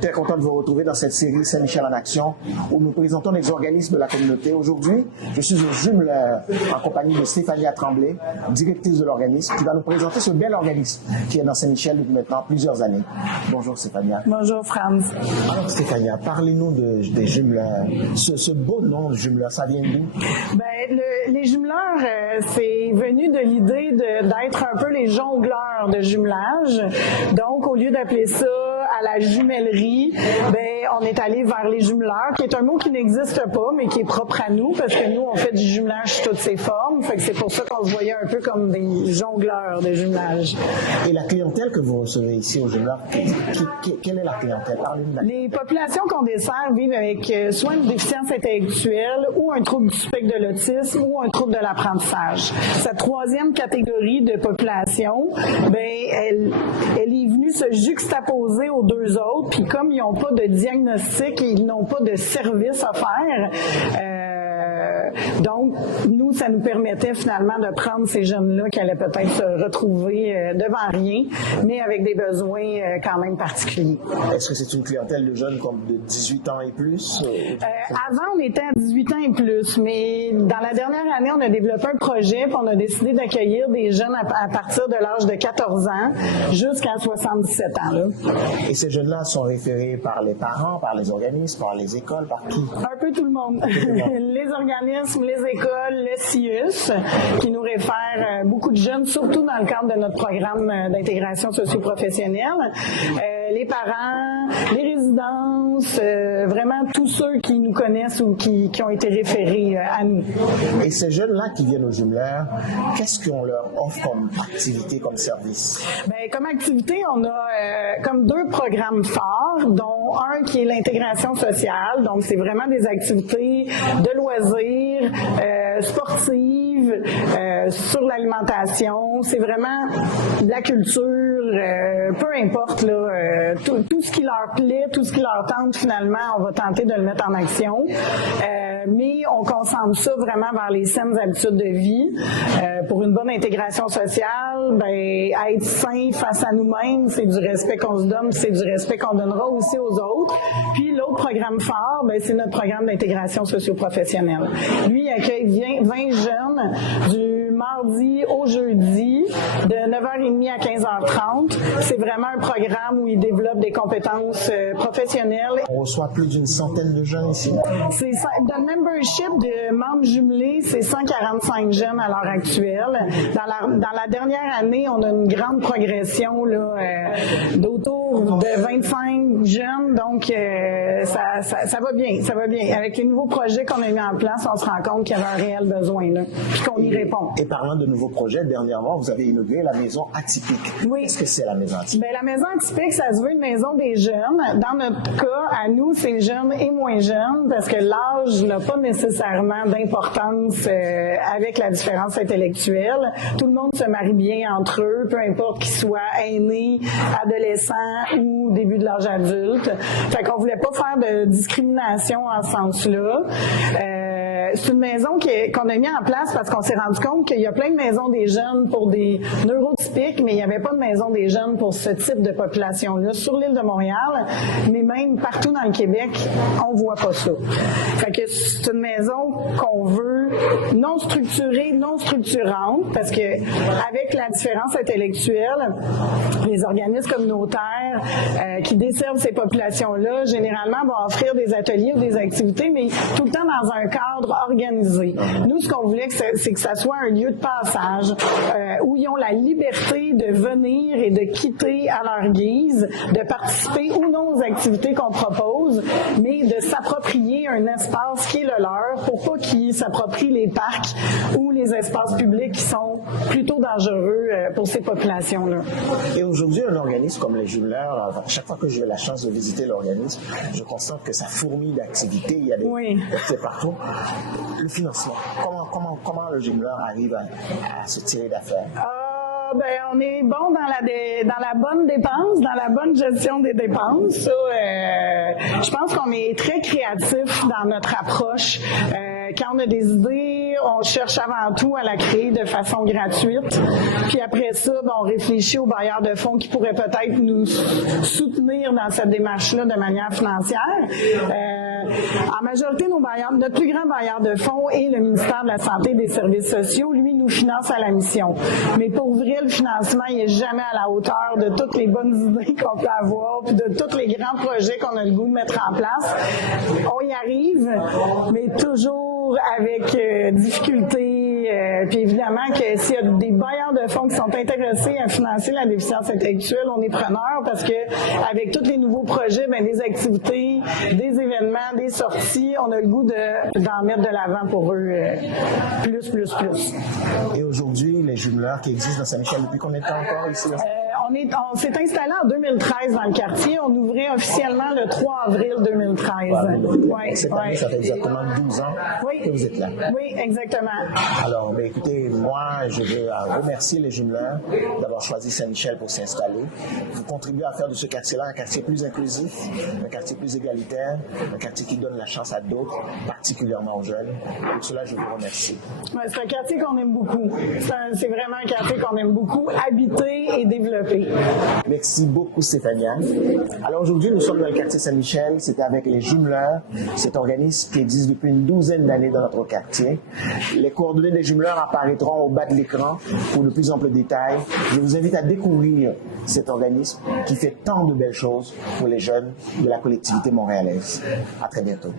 très content de vous retrouver dans cette série Saint-Michel en action où nous présentons les organismes de la communauté. Aujourd'hui, je suis au Jumeleur en compagnie de Stéphanie Tremblay, directrice de l'organisme, qui va nous présenter ce bel organisme qui est dans Saint-Michel depuis maintenant plusieurs années. Bonjour Stéphanie. Bonjour Franz. Alors Stéphanie, parlez-nous des Jumeleurs. Ce beau nom de Jumeleur, ça vient d'où? Les jumeleurs, c'est venu de l'idée d'être un peu les jongleurs de jumelage. Donc, au lieu d'appeler ça à la jumellerie, on est allé vers les jumeleurs, qui est un mot qui n'existe pas, mais qui est propre à nous, parce que nous, on fait du jumelage sous toutes ses formes. Fait que c'est pour ça qu'on se voyait un peu comme des jongleurs de jumelage. Et la clientèle que vous recevez ici au Jumeleur, quelle est la clientèle? Les populations qu'on dessert vivent avec soit une déficience intellectuelle ou un trouble du spectre de l'autisme ou un trouble de l'apprentissage. Cette troisième catégorie de population, elle est venue se juxtaposer aux deux autres, puis comme ils n'ont pas de diagnostic et ils n'ont pas de service à faire, donc, nous, ça nous permettait finalement de prendre ces jeunes-là qui allaient peut-être se retrouver devant rien, mais avec des besoins quand même particuliers. Est-ce que c'est une clientèle de jeunes comme de 18 ans et plus? Avant, on était à 18 ans et plus, mais dans la dernière année, on a développé un projet puis on a décidé d'accueillir des jeunes à partir de l'âge de 14 ans jusqu'à 77 ans. Là. Et ces jeunes-là sont référés par les parents, par les organismes, par les écoles, par qui? Un peu tout le monde. Les organismes, les écoles, le CIUS, qui nous réfèrent beaucoup de jeunes, surtout dans le cadre de notre programme d'intégration socio-professionnelle. Les parents, les résidences, vraiment tous ceux qui nous connaissent ou qui ont été référés à nous. Et ces jeunes-là qui viennent au Jumeleur, qu'est-ce qu'on leur offre comme activité, comme service? Comme activité, on a comme deux programmes forts, dont un qui est l'intégration sociale. Donc, c'est vraiment des activités de loisirs, sportives, sur l'alimentation. C'est vraiment de la culture, peu importe, là, tout ce qui leur plaît, tout ce qui leur tente, finalement, on va tenter de le mettre en action. Mais on concentre ça vraiment vers les saines habitudes de vie. Pour une bonne intégration sociale, être sain face à nous-mêmes, c'est du respect qu'on se donne, c'est du respect qu'on donnera aussi aux autres. Puis l'autre programme fort, c'est notre programme d'intégration socio-professionnelle. Lui, il accueille 20 jeunes du mardi au jeudi, de 9h30 à 15h30. C'est vraiment un programme où ils développent des compétences professionnelles. On reçoit plus d'une centaine de jeunes ici. Le membership de membres jumelés, c'est 145 jeunes à l'heure actuelle. Dans la dernière année, on a une grande progression là, d'autour de 25 jeunes. Donc, ça va bien, ça va bien. Avec les nouveaux projets qu'on a mis en place, on se rend compte qu'il y avait un réel besoin là, puis qu'on y répond. Et parlant de nouveaux projets, dernièrement, vous avez inauguré la maison atypique. Oui. Qu'est-ce que c'est la maison atypique? La maison atypique, ça se veut une maison des jeunes. Dans notre cas, à nous, c'est jeunes et moins jeunes, parce que l'âge n'a pas nécessairement d'importance avec la différence intellectuelle. Tout le monde se marie bien entre eux, peu importe qu'ils soient aînés, adolescents ou début de l'âge adulte. Fait qu'on voulait pas faire de discrimination en ce sens-là. C'est une maison qu'on a mis en place parce qu'on s'est rendu compte qu'il y a plein de maisons des jeunes pour des neurotypiques, mais il n'y avait pas de maison des jeunes pour ce type de population-là sur l'île de Montréal, mais même partout dans le Québec, on voit pas ça. Fait que c'est une maison qu'on veut non structurée, non structurante, parce que avec la différence intellectuelle, les organismes communautaires qui desservent ces populations-là, généralement vont offrir des ateliers ou des activités, mais tout le temps dans un cadre organisé. Nous, ce qu'on voulait, c'est que ça soit un lieu de passage où ils ont la liberté de venir et de quitter à leur guise, de participer ou non aux activités qu'on propose, mais de s'approprier un espace qui est le leur pour pas qu'ils s'approprient les parcs ou les espaces publics qui sont plutôt dangereux pour ces populations-là. Et aujourd'hui, un organisme comme les Jumeleurs, chaque fois que j'ai la chance de visiter l'organisme, je constate que ça fourmille d'activités, il y a des activités partout. Le financement, comment le Jumeleur arrive à se tirer d'affaire? On est bon dans la bonne dépense, dans la bonne gestion des dépenses. Je pense qu'on est très créatif dans notre approche. Quand on a des idées, on cherche avant tout à la créer de façon gratuite. Puis après ça, on réfléchit aux bailleurs de fonds qui pourraient peut-être nous soutenir dans cette démarche-là de manière financière. En majorité, notre plus grand bailleur de fonds est le ministère de la Santé et des Services sociaux. Lui, nous finance à la mission. Mais pour vrai, le financement, il n'est jamais à la hauteur de toutes les bonnes idées qu'on peut avoir, puis de tous les grands projets qu'on a le goût de mettre en place. On y arrive, mais toujours avec difficulté. Puis évidemment que s'il y a des bailleurs de fonds qui sont intéressés à financer la déficience intellectuelle, on est preneur parce que avec tous les nouveaux projets, des activités, des événements, des sorties, on a le goût d'en mettre de l'avant pour eux plus. Et aujourd'hui, les jumeleurs qui existent dans Saint-Michel, depuis combien de temps encore ici? On s'est installé en 2013 dans le quartier. On ouvrait officiellement le 3 avril 2013. Ouais, cette année, ça fait exactement 12 ans que vous êtes là. Oui, exactement. Alors, écoutez, moi, je veux remercier les jumeleurs d'avoir choisi Saint-Michel pour s'installer. Vous contribuez à faire de ce quartier-là un quartier plus inclusif, un quartier plus égalitaire, un quartier qui donne la chance à d'autres, particulièrement aux jeunes. Pour cela, je vous remercie. Ouais, c'est un quartier qu'on aime beaucoup. C'est vraiment un quartier qu'on aime beaucoup, habiter et développer. Merci beaucoup, Stéphania. Alors aujourd'hui, nous sommes dans le quartier Saint-Michel. C'était avec les jumeleurs, cet organisme qui existe depuis une douzaine d'années dans notre quartier. Les coordonnées des jumeleurs apparaîtront au bas de l'écran pour de plus amples détails. Je vous invite à découvrir cet organisme qui fait tant de belles choses pour les jeunes de la collectivité montréalaise. À très bientôt.